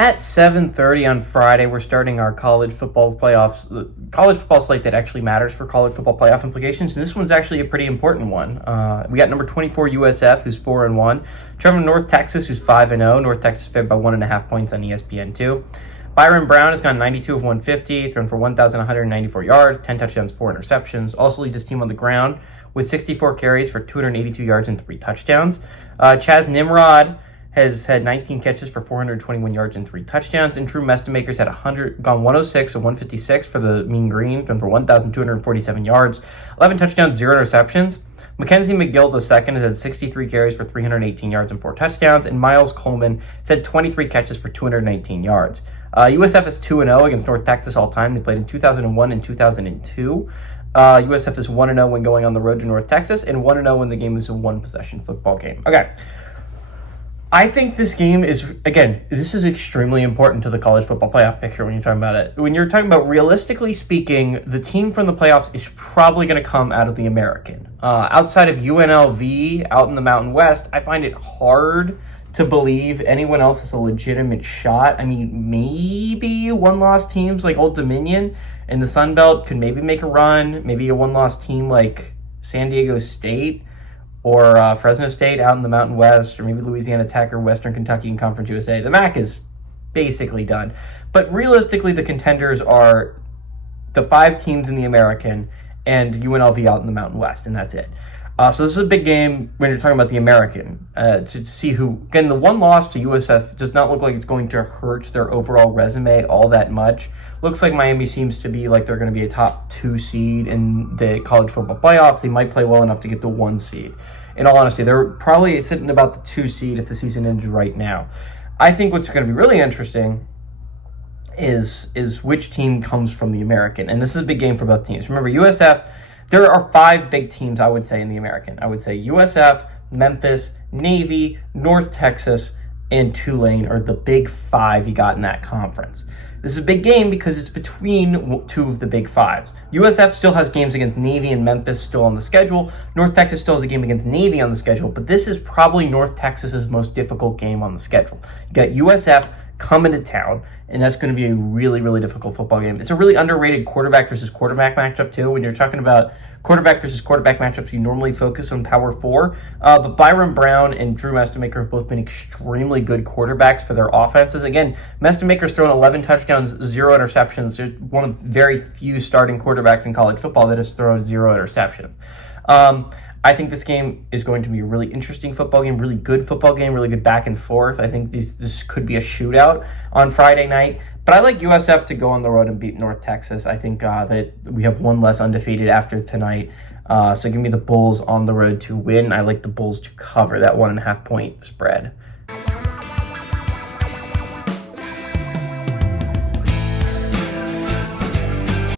At 7:30 on Friday, we're starting our college football playoffs, the college football slate that actually matters for college football playoff implications. And this one's actually a pretty important one. We got number 24 USF, who's 4-1. Trevor North Texas, who's 5-0. North Texas favored by 1.5 points on ESPN2. Byron Brown has gone 92 of 150, thrown for 1,194 yards, 10 touchdowns, 4 interceptions. Also leads his team on the ground with 64 carries for 282 yards and 3 touchdowns. Chaz Nimrod has had 19 catches for 421 yards and 3 touchdowns. And Drew Mestamaker's had gone 106 of 156 for the Mean Green, done for 1,247 yards, 11 touchdowns, 0 interceptions. Mackenzie McGill II has had 63 carries for 318 yards and 4 touchdowns. And Miles Coleman has had 23 catches for 219 yards. USF is 2-0 against North Texas all time. They played in 2001 and 2002. USF is 1-0 when going on the road to North Texas, and 1-0 when the game is a one-possession football game. Okay. I think this game is, again, this is extremely important to the college football playoff picture when you're talking about it. When you're talking about, realistically speaking, the team from the playoffs is probably going to come out of the American. Outside of UNLV out in the Mountain West, I find it hard to believe anyone else has a legitimate shot. I mean, maybe one-loss teams like Old Dominion and the Sun Belt could maybe make a run. Maybe a one-loss team like San Diego State or Fresno State out in the Mountain West, or maybe Louisiana Tech or Western Kentucky in Conference USA. The MAC is basically done. But realistically, the contenders are the 5 teams in the American and UNLV out in the Mountain West, and that's it. So this is a big game when you're talking about the American, to see who, again, the one loss to USF does not look like it's going to hurt their overall resume all that much. Looks like Miami seems to be like they're going to be a top 2 seed in the college football playoffs. They might play well enough to get the 1 seed. In all honesty, they're probably sitting about the 2 seed if the season ended right now. I think what's going to be really interesting is which team comes from the American. And this is a big game for both teams. Remember, USF, there are 5 big teams, I would say, in the American. I would say USF, Memphis, Navy, North Texas, and Tulane are the big 5 you got in that conference. This is a big game because it's between 2 of the big 5s. USF still has games against Navy and Memphis still on the schedule. North Texas still has a game against Navy on the schedule, but this is probably North Texas's most difficult game on the schedule. You got USF coming to town, and that's going to be a really, really difficult football game. It's a really underrated quarterback versus quarterback matchup, too. When you're talking about quarterback versus quarterback matchups, you normally focus on Power 4. But Byron Brown and Drew Mestamaker have both been extremely good quarterbacks for their offenses. Again, Mestamaker's thrown 11 touchdowns, 0 interceptions. They're one of very few starting quarterbacks in college football that has thrown 0 interceptions. I think this game is going to be a really interesting football game, really good football game, really good back and forth. I think this could be a shootout on Friday night. But I like USF to go on the road and beat North Texas. I think that we have 1 less undefeated after tonight. So give me the Bulls on the road to win. I like the Bulls to cover that 1.5 point spread.